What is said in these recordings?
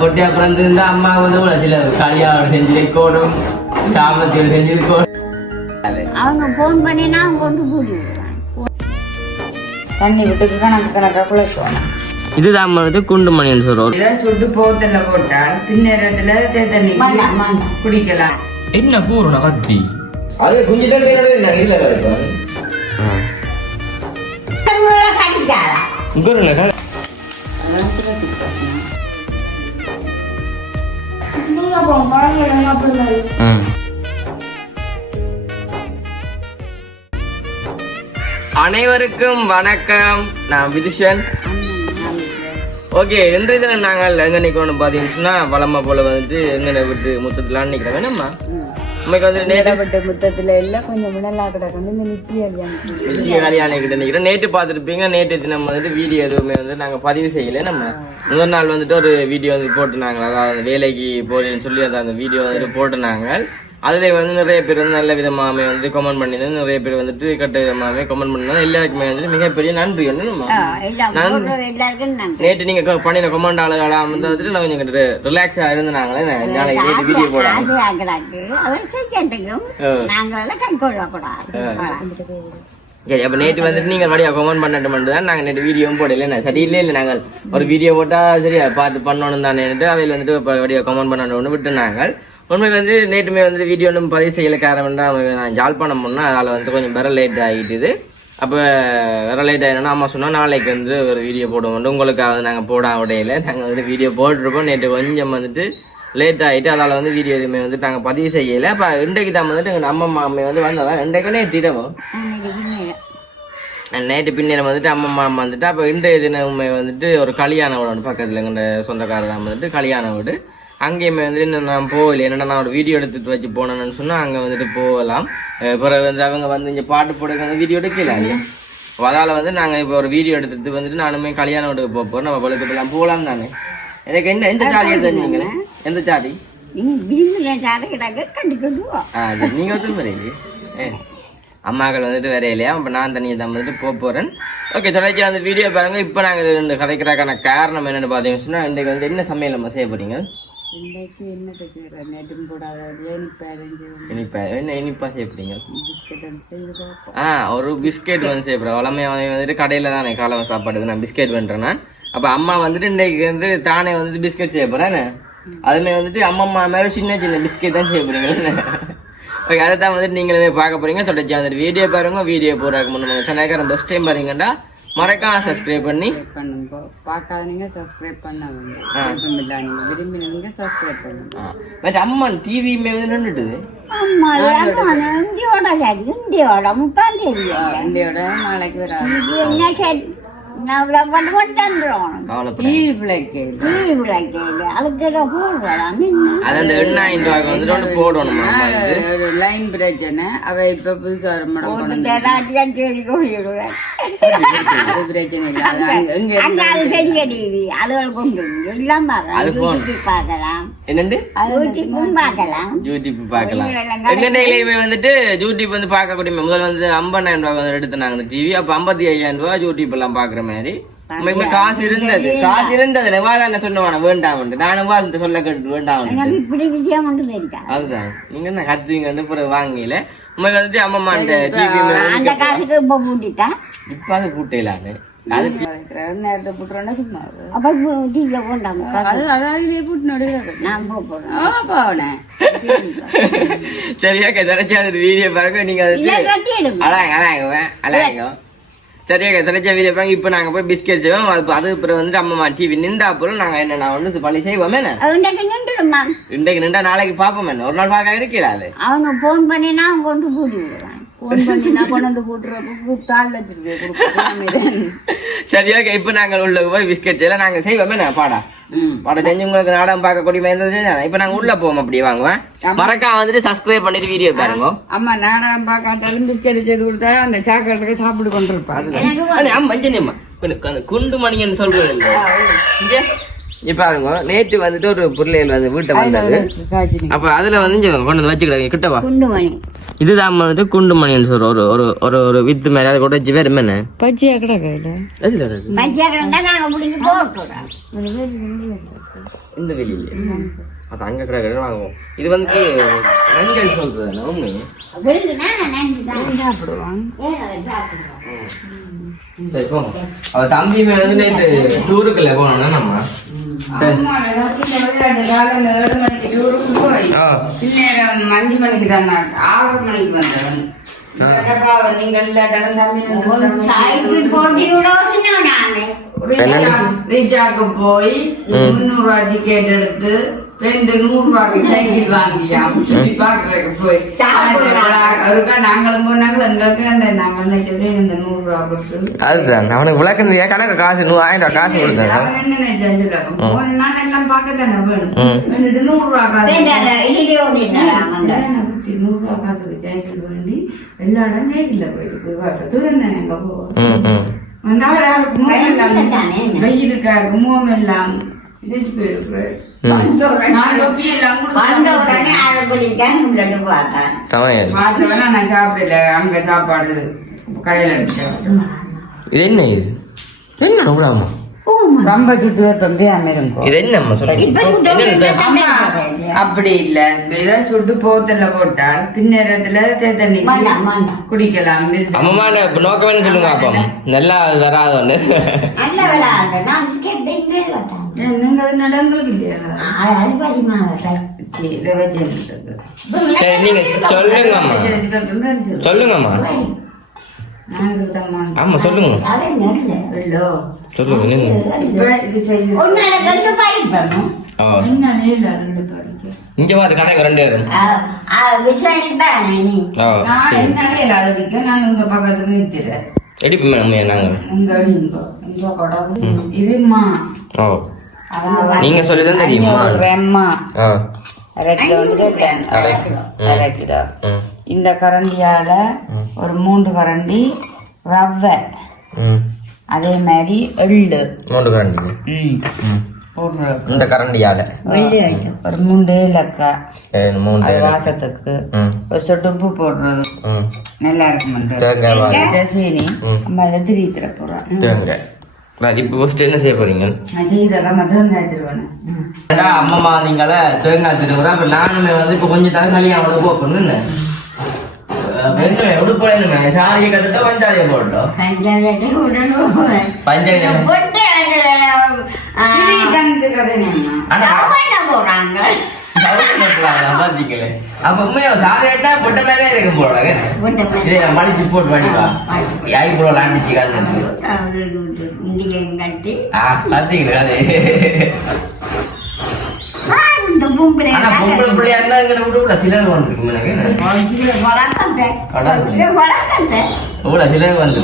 பொட்டியா பிறந்திருந்தா அம்மா வந்து சில கல்யாணம் செஞ்சிருக்கணும், சாமத்தியம் செஞ்சிருக்கணும். அவங்க போன் பண்ணினா கொண்டு போய் தண்ணி விட்டு கணக்கு கணக்கா குளிக்கணும். இதுதான் வந்து குண்டு மணின்னு சொல்றோம். சுட்டு போத்தல போட்டால் பின்னேரத்துல தண்ணி குடிக்கலாம். என்ன பூரண கத்தி அது குஞ்சிதான் அனைவருக்கும் வணக்கம். நான் விதுஷன். ஓகே, இன்றைய தினம் நாங்கள் எங்க நிற்கணும் பார்த்தீங்கன்னா வளமா போல வந்துட்டு எங்க விட்டு முத்தத்துலான்னு நிற்கிறோம். என்னம்மா நமக்கு வந்து நேரப்பட்ட முத்தத்துல எல்லாம் கொஞ்சம் முன்னலா கிடக்கணும். இந்த நித்திய கல்யாணம் கிட்ட நிற்கிறோம். நேற்று பார்த்துருப்பீங்க. நேற்று தினம் வந்துட்டு வீடியோ எதுவுமே வந்து நாங்கள் பதிவு செய்யலை. நம்ம முதல் நாள் வந்துட்டு ஒரு வீடியோ வந்து போட்டுனாங்க. அதாவது வேலைக்கு போறேன்னு சொல்லி அந்த வீடியோ வந்துட்டு போட்டுனாங்க. அதுல வந்து நிறைய பேர் வந்து நல்ல விதமாவே வந்து கமெண்ட் பண்ணியிருந்தது, நிறைய பேர் வந்துட்டு கட்ட விதமாவே கமெண்ட் பண்ணாங்க. எல்லாருக்குமே வந்து மிகப்பெரிய நன்றி வந்து நேற்று நீங்க பண்ணின கமெண்ட் ஆளுகளாம் வந்து வந்துட்டு நான் கொஞ்சம் ரிலாக்ஸா இருந்தாங்களே. நாளைக்கு நேற்று வீடியோ போடாங்க. சரி, அப்ப நேற்று வந்துட்டு நீங்க வழியா கமெண்ட் பண்ணிட்டு மட்டும் நாங்க நேற்று வீடியோவும் போடல. சரி இல்ல இல்ல நாங்கள் ஒரு வீடியோ போட்டா சரியா பார்த்து பண்ணணும் தானே அவையில வந்துட்டு வழியா கமெண்ட் பண்ணணும்னு விட்டு நாங்கள் உண்மைக்கு வந்து நேற்றுமே வந்து வீடியோ ஒன்றும் பதிவு செய்யலை. காரணம் நான் ஜாழ்ப்பாணம் பண்ணால் அதில் வந்து கொஞ்சம் வேற லேட் ஆகிட்டுது. அப்போ வேற லேட் ஆகிடுன்னா அம்மா சொன்னால் நாளைக்கு வந்து ஒரு வீடியோ போடுவோம். உங்களுக்காக நாங்கள் போட உடையில நாங்கள் வந்து வீடியோ போட்டுருப்போம். நேற்று கொஞ்சம் வந்துட்டு லேட் ஆகிட்டு அதால் வந்து வீடியோ எதுவுமே வந்து நாங்கள் பதிவு செய்யலை. அப்போ இன்றைக்கு தான் வந்துட்டு எங்கள் அம்மா அம்மை வந்து வந்ததான் இன்றைக்கு நேற்றிடவும் நேற்று பின்னேரம் வந்துட்டு அம்மா வந்துட்டு அப்போ இன்றைய தினமே வந்துட்டு ஒரு கல்யாண வீடு பக்கத்தில் எங்கள் சொந்தக்காரர் தான் வந்துட்டு கல்யாண வீடு. அங்கேயுமே வந்துட்டு இன்னும் நான் போகல. என்னென்னா நான் ஒரு வீடியோ எடுத்துட்டு வச்சு போனேன்னு சொன்னால் அங்கே வந்துட்டு போகலாம். பிறகு வந்து அவங்க வந்து இங்கே பாட்டு போடுற வீடியோ எடுக்கல இல்லையா. அதால் வந்து நாங்கள் இப்போ ஒரு வீடியோ எடுத்துட்டு வந்துட்டு நானுமே கல்யாணம் வீட்டுக்கு போக போகிறோம். நம்ம பழக்கத்துலாம் போகலாம் தானே. எனக்கு என்ன எந்த சாரி எடுத்தீங்களே? எந்த சாரி? நீங்கள் வந்து வரீங்க அம்மாக்கள் வந்துட்டு வேற இல்லையா. இப்போ நான் தனியாக தான் வந்துட்டு போக போகிறேன். ஓகே, தொடர்ச்சி அந்த வீடியோ பாருங்க. இப்போ நாங்கள் இந்த கதைக்கிறதுக்கான காரணம் என்னென்னு பார்த்தீங்கன்னா இன்றைக்கு வந்து என்ன சமையல் நம்ம செய்ய போறீங்க? இனிப்பா செய்ய போறீங்க? ஒரு பிஸ்கெட் வந்து செய்ய போறேன். வளமையா வந்துட்டு கடையில தானே காலை சாப்பாடுக்கு நான் பிஸ்கெட் பண்றேன்னா. அப்ப அம்மா வந்துட்டு இன்றைக்கு வந்து தானே வந்துட்டு பிஸ்கெட் செய்ய போறேன். அதுமே வந்துட்டு அம்மா மேல சின்ன சின்ன பிஸ்கெட் தான் செய்ய போறீங்க. ஓகே, அதை தான் வந்துட்டு நீங்களுமே பார்க்க போறீங்க. தொடர்ச்சி வந்துட்டு வீடியோ பாருங்க. வீடியோ போறதுக்கு முன்னாடி சேனலுக்கு ஃபர்ஸ்ட் டைம் பாருங்கடா மறக்காம சப்ஸ்கிரைப் பண்ணி பண்ணுங்க. பார்க்காதீங்க சப்ஸ்கிரைப் பண்ணாதீங்க. நீங்க விரும்பினீங்க சப்ஸ்கிரைப் பண்ணுங்க. பட் அம்மா டிவி மே வந்து நின்னுட்டுது. அம்மா இந்தியோட இந்தியோட நாளைக்கு வராது. என்ன சரி நான் டிவி பிள்ளைக்கு லைன் பிரச்சனை. அவ இப்ப புதுசா பிரச்சனை வந்துட்டு யூடியூப் வந்து பார்க்கக்கூடிய முதல்ல வந்து 50,000 ரூபாய் எடுத்தாங்க டிவி. அப்ப 55,000 ரூபாய் யூடியூப் எல்லாம் பாக்குற மாதிரி காசு இருந்தது வாதான சொன்ன வேண்டாம். நானும் வாழ்ந்து சொல்ல கேட்டு வேண்டாம். அதுதான் நீங்க என்ன கத்துவீங்க வந்து பிறகு வாங்கல. உங்களுக்கு வந்துட்டு அம்மா டிவி இப்ப அது கூட்டையிலான்னு சரி, ஓகே. தொடர்ச்சி வீடியோ பாருங்க. நீங்க அழகாங்க சரியா தொடர்ச்சியா வீடியோ பாருங்க. இப்ப நாங்க போய் பிஸ்கெட் செய்வோம். அது பிறகு வந்துட்டு அம்மா டிவி நின்றா அப்புறம் நாங்க என்ன ஒண்ணு பழி செய்வோம். இன்றைக்கு நின்றா நாளைக்கு பாப்போம். என்ன ஒரு நாள் பார்க்க இருக்கல. அது அவங்க போன் பண்ணினா கொண்டு போடுவாங்க. சரி, ஓகே. இப்ப நாங்க உள்ள போய் பிஸ்கெட் செய்யலாம். நாங்க செய்வோம். பாடா செஞ்சு உங்களுக்கு நாடகம் பார்க்கக்கூடிய இப்ப நாங்க உள்ள போவோம். அப்படியே வாங்குவேன். மறக்காம வந்துட்டு சப்ஸ்கிரைப் பண்ணிட்டு வீடியோ பாருங்க. அம்மா நாடகம் பார்க்காட்டாலும் பிஸ்கெட் செய்து கொடுத்தா அந்த சாக்கடைக்கு சாப்பிட்டு கொண்டு இருப்பாங்க. குண்டு மணின்னு சொல்றது இல்ல. இப்ப பாருங்க, நேற்று வந்துட்டு ஒரு பிள்ளைகள் வந்து வீட்டை வந்தது. அப்ப அதுல வந்து கொண்டு வந்து வச்சுக்கிட்டாங்க கிட்டவா. இதுதான் வந்துட்டு குண்டுமணின்னு சொல்ற ஒரு வித்து மேல அதை கூட வேற என்ன பச்சையா கிடக்கு. போறாங்க. இந்த வெளியில அது அங்க கடை வாங்குவோம். இது வந்து மஞ்சள் சொல்றது உண்மை. வெளியினா நான் சாப்பிடுவாங்க. சரி போங்க. அவ தம்பி மேல வந்து நேற்று டூருக்குள்ள போனோம்னா நம்ம சரி. அம்மா, இந்த விளையாட்டு காலையில 7 மணிக்கு டூருக்கு போய் பின்னேரம் 5 மணிக்கு தான் 6 மணிக்கு வந்தவன். நீங்கள் ரீசார்ஜ் போய் 300 ரூபா டிக்கெட் எடுத்து 200 ரூபாய்க்கு சைக்கிள் வாங்கியாம் சுத்தி பாக்குறதுக்கு போய் ஒருக்கா நாங்களும் போனாங்க எங்களுக்கு நாங்கள் நினைச்சது இந்த 100 ரூபா கொடுத்து அதுதான் அவனுக்கு விளக்கு கணக்கு காசு 1000 காசு கொடுத்தாங்க. அவன் என்ன நினைச்சான் போனா எல்லாம் பார்க்கத்தானே வேணும் 100 ரூபா காசு 100 ரூபா காசுக்கு சைக்கிள் வேண்டி எல்லா இடம் சைக்கிள்ல போயிட்டு தூரம் தானே எங்க போவோம் வெயிலுக்காக முகம் எல்லாம் நான் சாப்பிடல அங்க சாப்பாடு கடையில இது என்ன இது என்ன விடாமா ரொம்ப சுட்டு வைப்பே அமரும் இது என்ன சொல்ல அப்படி இல்ல ஏதாவது சுட்டு போத்தல போட்டால் பின்னேரத்துல தண்ணி குடிக்கலாம் அம்மாட நோக்கம் என்ன சொல்லுங்க அப்பா நல்லா வராது ஒண்ணு நீங்க அது நடங்களுக்கு இல்லையா சரி நீங்க சொல்லுங்கம்மா சொல்லுங்கம்மா ஆமா சொல்லுங்க சொல்லுங்க இங்க பாரு கணக்கு 2 பேரும் நான் உங்க பக்கத்துல நிறுத்துறேன் எடிப்பு நாங்க இதுமா நீங்க சொல்லிதான் தெரியுமா இந்த கரண்டியால ஒரு 3 கரண்டி ரவை அதே மாதிரி எள்ளு 3 கரண்டி இந்த கரண்டியால ஒரு 3 ஏலக்காய் வாசத்துக்கு ஒரு சொட்டு உப்பு போடுறது நல்லா இருக்கும் சீனி நம்ம எதிரி தர போறோம். இப்போ ஃபர்ஸ்ட் என்ன செய்ய போறீங்க? அம்மா நீங்கள தேங்காய் திருவுறா. அப்ப நானுமே வந்து இப்போ கொஞ்சம் தக்காளி அவளை போகணும் உடுப்பணுமே சாரியை கட்டுட்டோ பஞ்சாலியை போட்டோம் பாத்தீங்களே அப்ப உண்மையா சாரியா பொட்ட மேலே இருக்கு போடுறாங்க மடிச்சு போட்டு வடிவா ஐ போட லாண்டிச்சு பாத்தீங்களா அது ஆனா பொம்பளை பிள்ளையா இருந்தா இங்க விட சிலர் வந்துருக்கு சிலர் வந்து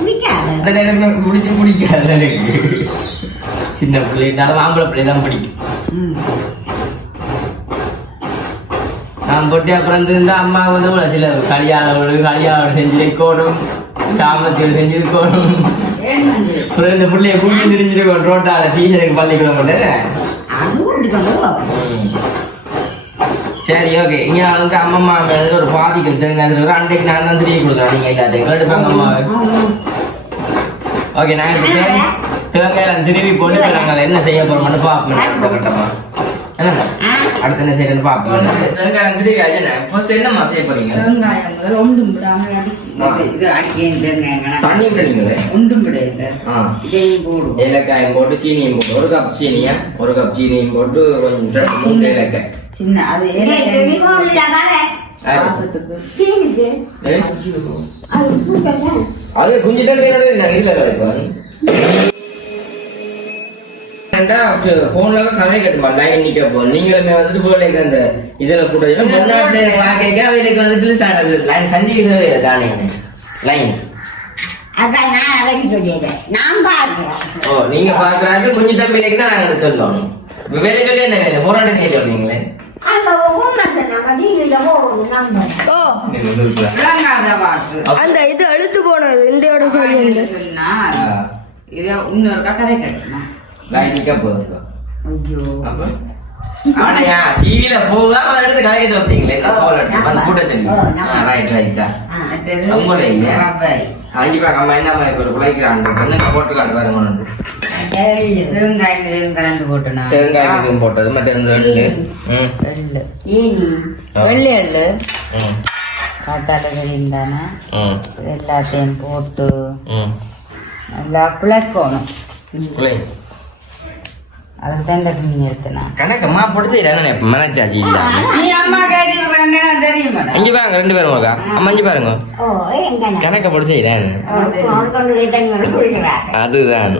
பிடிக்காது பிடிக்காது சின்ன பிள்ளைனாலும் ஆம்பளை பிள்ளை தான் பிடிக்கும். நான் போட்டு அப்புறம் இருந்தா அம்மா வந்து சில கல்யாணம் செஞ்சிருக்கணும் சாமத்தியோடு செஞ்சிருக்கணும் இந்த பிள்ளைய கூட்டி நினைஞ்சிருக்கோம் ரோட்டால டீச்சருக்கு பள்ளிக்கூடம் சரி ஓகே இங்க வந்து அம்மம்மா ஒரு பாதிக்கு தெரிஞ்சு அன்றைக்கு நான் தான் தெரிய கொடுக்குறேன் நீங்க எல்லாத்தையும் கேட்டுப்பாங்க அம்மா. ஓகே நாங்க தேங்காய் திருவி போட்டு நாங்கள் என்ன செய்ய போறோம்னு பார்ப்போம் கட்டமா என்ன அடுத்து என்ன செய்யறேன்னு பார்ப்போம். தேங்காய் திருவி ஃபர்ஸ்ட் என்னம்மா செய்ய போறீங்க? தண்ணி விடுறீங்களே ஏலக்காயும் போட்டு சீனியும் போட்டு 1 கப் சீனியா 1 கப் சீனியும் போட்டு கொஞ்சம் ஏலக்காய் சின்ன அது அது குஞ்சிதான் போன்ல கதை கேட்டுமா லைன் நிக்க போ நீங்களுமே வந்துட்டு போலைக்கு அந்த இதுல கூட அவைகளுக்கு வந்துட்டு லைன் சஞ்சீவி தானே லைன் ஓ நீங்க பாக்குறாங்க குஞ்சு தம்பிக்கு தான் நாங்க சொல்லணும் வேலை சொல்லி என்ன வேலை போராட்டம் சொல்றீங்களே அந்த இது அழுத்து போனது இந்தியோட சொல்லி இத இன்னொரு கதை கேட்டுமா லைன் நிக்க போகுது. ஐயோ அப்ப ஆடையா டிவில போகாம எடுத்து கலைக்க வைப்பீங்களே வந்து கூட்ட சொல்லி ரைட் ரைட்டா உங்களோட இல்லையா கண்டிப்பா அம்மா என்ன ஒரு குலைக்கிறாங்க என்ன போட்டுருக்காங்க பாருங்க வந்து கலந்து போட்டுனா தேங்காய் போட்டது மற்ற வெள்ளை எள்ளு காத்தால தெரிந்தானே எல்லாத்தையும் போட்டு நல்லா பிழைக்கணும் அதுதான் நிறுத்தினா கணக்கம்மா பிடிச்சி மனச்சாச்சி நீ அம்மா கேட்டு தெரியும் அஞ்சு பாருங்க 2 பேரும் அம்மா அஞ்சு பாருங்க கணக்க பிடிச்சி அதுதான்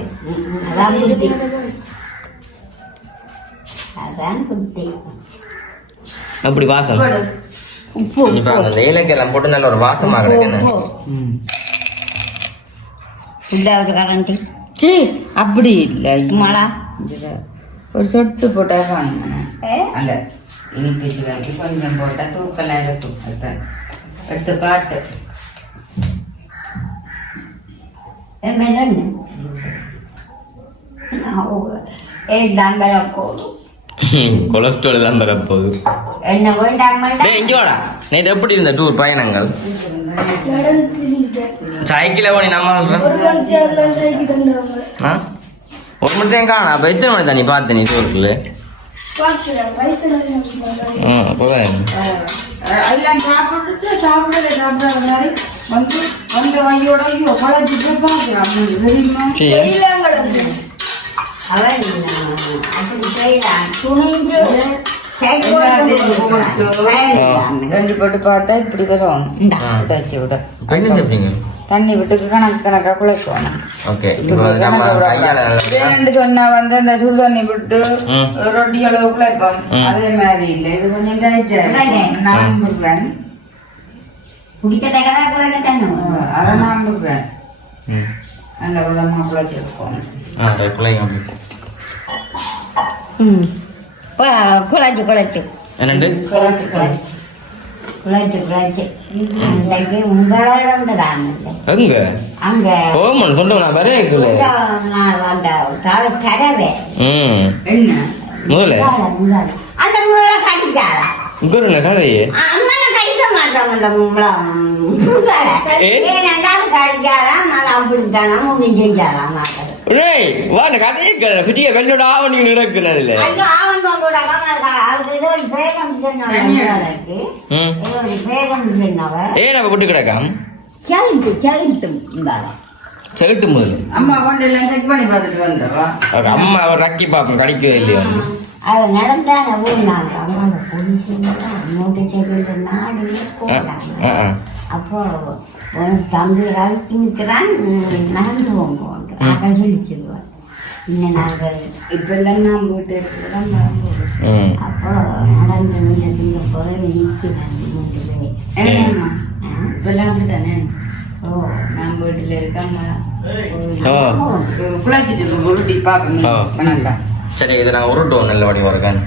அப்படி வாசம் உப்பு ஏலக்கெல்லாம் போட்டு நல்ல ஒரு வாசமா கிடக்கு அப்படி இல்லை மழை ஒரு சொட்டு போட்டா காணும் அந்த இனிப்பிட்டு வாங்கி கொஞ்சம் போட்டா தூக்கலாம் இருக்கும் எடுத்து காட்டு கொலஸ்ட்ரால் தான் பெற போகுது நேற்று எப்படி இருந்த டூர் பயணங்கள் சைக்கிள போனி நம்ம ஒரு மணி தான் காணும் அப்ப எத்தனை மணி தான் நீ பார்த்த நீ டூருக்குள்ள எல்லாம் சாப்பிட்டு சாப்பிடாத மாதிரி வந்து வந்த வண்டியோட ஐயோ பழச்சிட்டு பாக்குறான் தெரியுமா ரெண்டு போட்டு பார்த்தா இப்படி வரும் தண்ணி விட்டு கணக்கா குழைக்கணும் சொன்னா வந்து அந்த சுடு தண்ணி விட்டு ரொட்டி அளவு குழைப்போம் அதே மாதிரி இல்லை இது கொஞ்சம் நான் கொடுக்குறேன் அதை நான் கொடுக்குறேன் நல்ல உள்ளமா குழைச்சிருக்கோம் குழைச்சு குழைச்சு என்னண்டு குழைச்சு குழைச்சு குழைச்சு குழைச்சு உங்களோட எங்க அங்க ஓமன் சொல்லுங்க நான் வரே கடவை என்ன முதல்ல அந்த முளை கடிக்காரா குருன கதையே அம்மா கடிக்க மாட்டோம் அந்த முளை கடிக்காரா நான் அப்படித்தானா ஒன்றும் செய்யாராம் வாண்ட கதையே பிடிய வெள்ளோட ஆவணி நடக்குனதுல ஏன் நம்ம விட்டு கிடக்காம் செலுட்டு முதல்ல அம்மா கொண்டு எல்லாம் செக் பண்ணி பார்த்துட்டு வந்தவா அம்மா ஒரு ரக்கி பாப்போம் கடிக்கவே இல்லையா அது நடந்தாங்க அப்போ தம்பி நிற்கிறான் நடந்து போங்க சொல்லிச்சிருவார் இன்னும் நாங்கள் இப்போ எல்லாம் நான் வீட்டு இருக்கிறோம் அப்போ நடந்து போய் நிற்கிறாங்க இப்பெல்லாம் அப்படித்தானே ஓ நான் வீட்டில் இருக்கேன் குழச்சிட்டு உருட்டி பார்க்க சரி இதை நாங்கள் உருட்டுவோம் நல்ல வடி வரக்கான்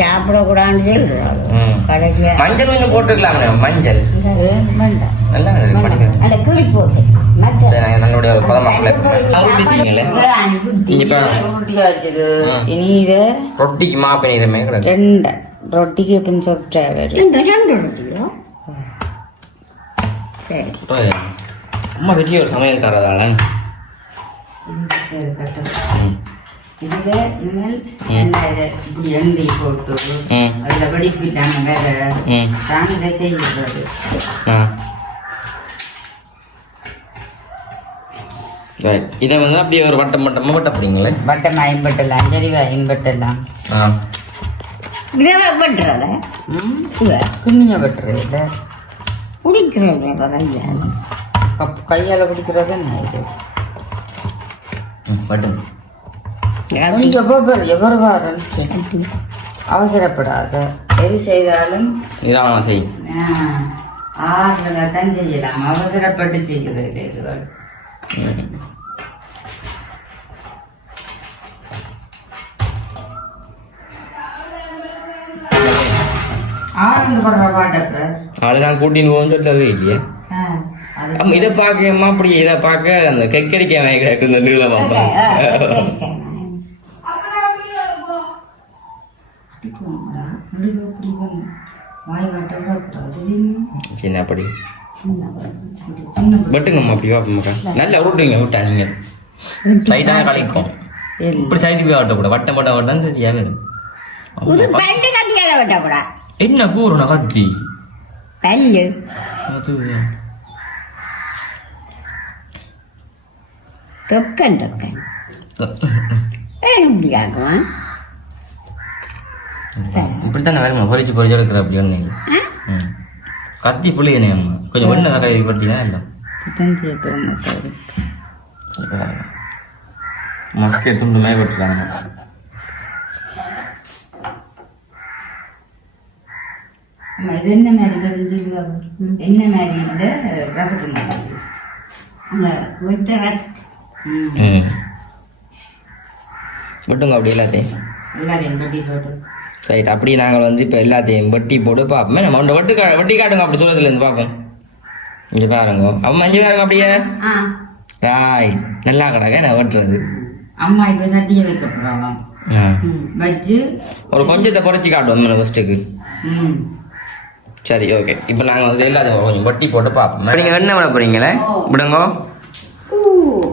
சாப்பிடக்கூடாது மஞ்சள் கொஞ்சம் போட்டுக்கலாம் மஞ்சள் நல்லா நல்லபடியா ஒரு பதமாக்கல ரொட்டிக்கு மாப்பினமே ரெண்டு ரொட்டிக்கு எப்படின்னு சொல்லிட்டு அம்மா வீட்டில் ஒரு சமையல்காரதால இதுல இனிமேல் இப்படி எண்ணெய் போட்டு அதுல வடிப்பிட்டாங்க வேற தான் இதை செய்யறது இதை வந்து அப்படியே ஒரு வட்டம் வட்டமா வட்டப்படுங்களே வட்டம் ஐம்பட்டலாம் சரிவா ஐம்பட்டலாம் இதெல்லாம் பண்றத குண்ணிய பட்டுறது குடிக்கிறது கையால குடிக்கிறது என்ன இது பட்டம் அவசரப்படாத எது செய்தாலும் ஆறுதான் செய்யலாம் அவசரப்பட்டு செய்கிறது இதுகள் ஆளுன்னு படுற பாட்டப்ப ஆளு நான் கூட்டின்னு போகணும்னு சொல்லவே இல்லையே இதை பார்க்கமா அப்படி இதை பார்க்க அந்த கெக்கரிக்காய் வாங்கி கிடக்கு இந்த நீளமா சின்ன அப்படி வெட்டுங்கம்மா அப்படி வாப்பா நல்லா விட்டுங்க விட்டா நீங்க சைடாக கழிக்கும் இப்படி சைடு போய் ஆட்டக்கூட வட்டம் வட்டம் வட்டம் சரியா வரும் என்ன கூறுனா கத்தி இப்படித்தானே வேணுமா பொறிச்சு பொறிச்சு எடுக்கிற அப்படி ஒண்ணு கத்தி புள்ளியனே அம்மா கொஞ்சம் ஒண்ணு கை பட்டினா இல்லை மஸ்கே துண்டு மேய போட்டுருக்காங்க இது என்ன மாதிரி என்ன மாதிரி இந்த ரசகுல்லா வெட்டுங்க அப்படி எல்லாத்தையும் வெட்டி போட்டு ரைட் அப்படி நாங்கள் வந்து இப்போ எல்லாத்தையும் வெட்டி போட்டு பார்ப்போம் நம்ம ஒன்று வெட்டி காட்டுங்க அப்படி தூரத்துலேருந்து பார்ப்போம் இங்கே பாருங்க அம்மா இங்கே பாருங்க அப்படியே ராய் நல்லா கிடக்க நான் வெட்டுறது அம்மா இப்போ சட்டியை வைக்க போகிறாங்க வச்சு ஒரு கொஞ்சத்தை குறைச்சி காட்டுவோம் ஃபஸ்ட்டுக்கு சரி ஓகே இப்போ நாங்கள் வந்து எல்லாத்தையும் கொஞ்சம் வெட்டி போட்டு பார்ப்போம் நீங்கள் எண்ணெய் விட போகிறீங்களே விடுங்க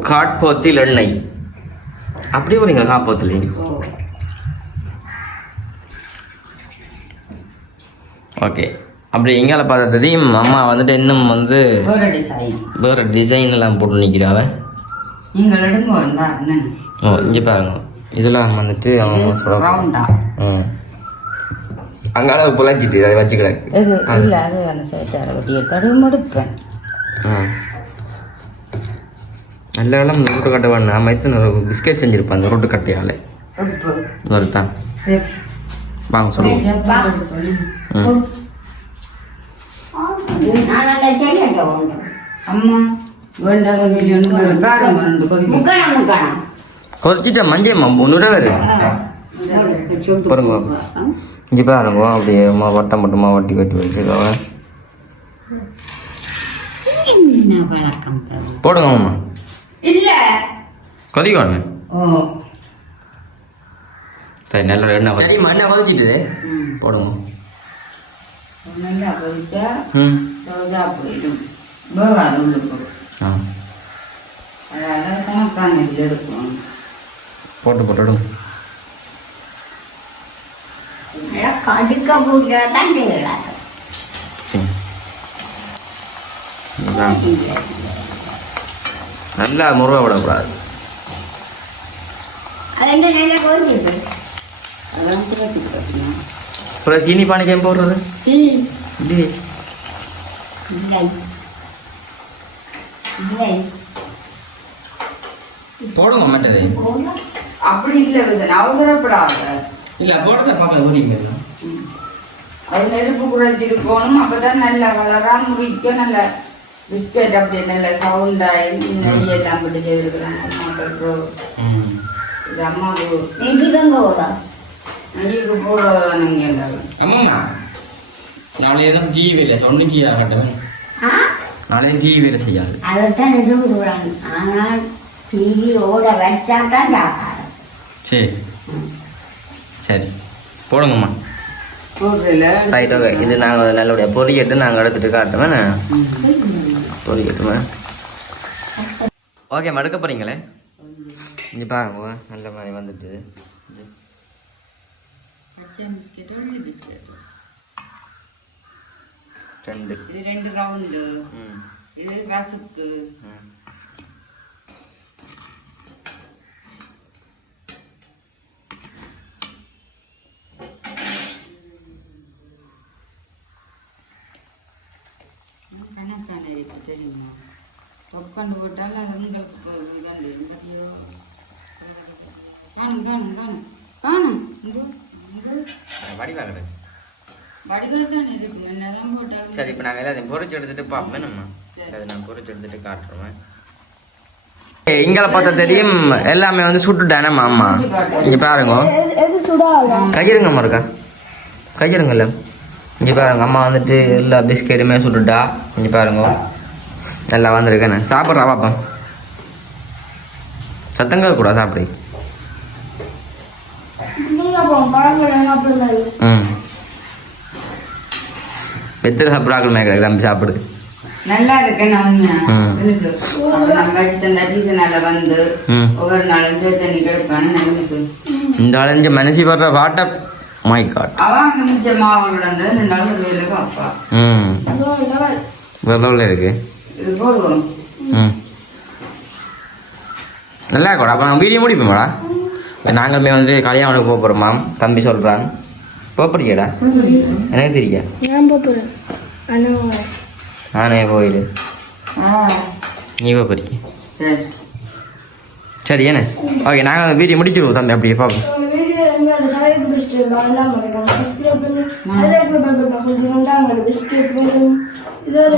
காட்போத்தில் எண்ணெய் அப்படியே போறீங்க காப்போத்தில் ஓகே அப்படி எங்கால பார்த்ததையும் அம்மா வந்துட்டு இன்னும் வந்து வேறு டிசைன் எல்லாம் போட்டு நிற்கிறாவ ஓ இங்கே பாருங்க இதெல்லாம் வந்துட்டு அவங்க அங்கால புழைச்சிட்டு அதை வச்சு கிடக்கு நல்ல வேலை ரொட்டு கட்டை வேணும் நான் மைத்து ஒரு பிஸ்கெட் செஞ்சுருப்பேன் அந்த ரொட்டு கட்டையால் ஒருத்தான் வாங்க சொல்லுவோம் கொதிச்சுட்டா மஞ்சள் முன்னூறு வேறு பாருங்க இஞ்சி பாருங்க அப்படியே வட்டம் மட்டுமா வட்டி வட்டி வச்சுக்கோங்க போடுங்க அம்மா கொதிக்கணும் சரி நல்ல எண்ணெய் சரி எண்ணெய் கொதிச்சிட்டு போடுங்க நல்லா கொதிச்சா ரோஜா போயிடும் வேகாது உள்ளுக்கு அதனால கணக்கான இதில் எடுக்கணும் போட்டுடும் கடுக்க பூஜை தான் செய்யலாம் நல்லா முருகை விடக்கூடாது அப்புறம் சீனி பானைக்கு போடுறது போடுங்க மாட்டது அப்படி இல்லை அவசரப்படாத இல்லை போடுறத பார்க்க ஓடிங்க அது நெருப்பு குறைச்சிருக்கணும் அப்பதான் நல்ல கலரா முறிக்க நல்ல பிஸ்கெட் அப்படி நல்ல சவுண்டாய் நெய் எல்லாம் போட்டு செய்திருக்கிறாங்க இது அம்மாவுக்கு நெய்யுக்கு போடுறதானுங்க எல்லாரும் அம்மா நாளைய தான் டிவியில் சொன்ன கீழே ஆகட்டும் நாளைய டிவியில் செய்யாது அதைத்தான் எதிர்பார்க்குறாங்க ஆனால் டிவி ஓட வச்சா தான் சாப்பாடு சரி சரி போடுங்கம்மா ரைட் ஓகே இது நாங்கள் நல்லபடியாக பொறிக்கிட்டு நாங்கள் எடுத்துகிட்டு காட்டுவேன் பொறிக்கட்டுமே ஓகே மடுக்க போகிறீங்களே இங்கே பாருங்க நல்ல மாதிரி வந்துட்டு ரெண்டு ரவுண்டு இது ரசுக்கு கணக்கான இருக்கு தெரியுமா உட்காந்து போட்டாலும் அது உங்களுக்கு காணும் காணும் காணும் காணும் சரி இப்போ நாங்கள் எல்லாத்தையும் பொறிச்சு எடுத்துட்டு பார்ப்போம் நம்ம அதை நான் பொறிச்சு எடுத்துட்டு காட்டுறோம் இங்கே பார்த்தா தெரியும் எல்லாமே வந்து சுட்டுட்டானே மாமா இங்கே பாருங்க கையிருங்கம்மா இருக்கா கையிருங்கல்ல இங்கே பாருங்க அம்மா வந்துட்டு எல்லா பிஸ்கெட்டுமே சுட்டுட்டா இங்கே பாருங்க நல்லா வந்திருக்கேண்ணே சாப்பிட்றா பாப்பா சத்தங்கள் கூட சாப்பிடு ம் எத்தனை சாப்பிட்றாக்கள் மேய்க்கிறேன் தம்பி சாப்பிடு நல்லா இருக்கு நல்லா வந்து ஒவ்வொரு நாளும் தண்ணி கிடைப்பான்னு இந்த ஆளஞ்ச மனசி படுற பாட்ட மை காட் அவங்க மிச்ச மாவோட வந்து 2 நாள் வேலைக்கு அப்பா வேற இருக்கு இது போடுவோம் நல்லா கூட அப்போ நான் வீடியோ முடிப்போம்டா நாங்களுமே வந்து கல்யாணத்துக்கு போக போகிறோம் மாம் தம்பி சொல்கிறான் போறியாடா எனக்கு தெரிய நானே போயிடு நீ போறிய சரி என்ன ஓகே நாங்கள் வீடியோ முடிச்சிடுவோம் தம்பி அப்படியே பார்ப்போம் இதோட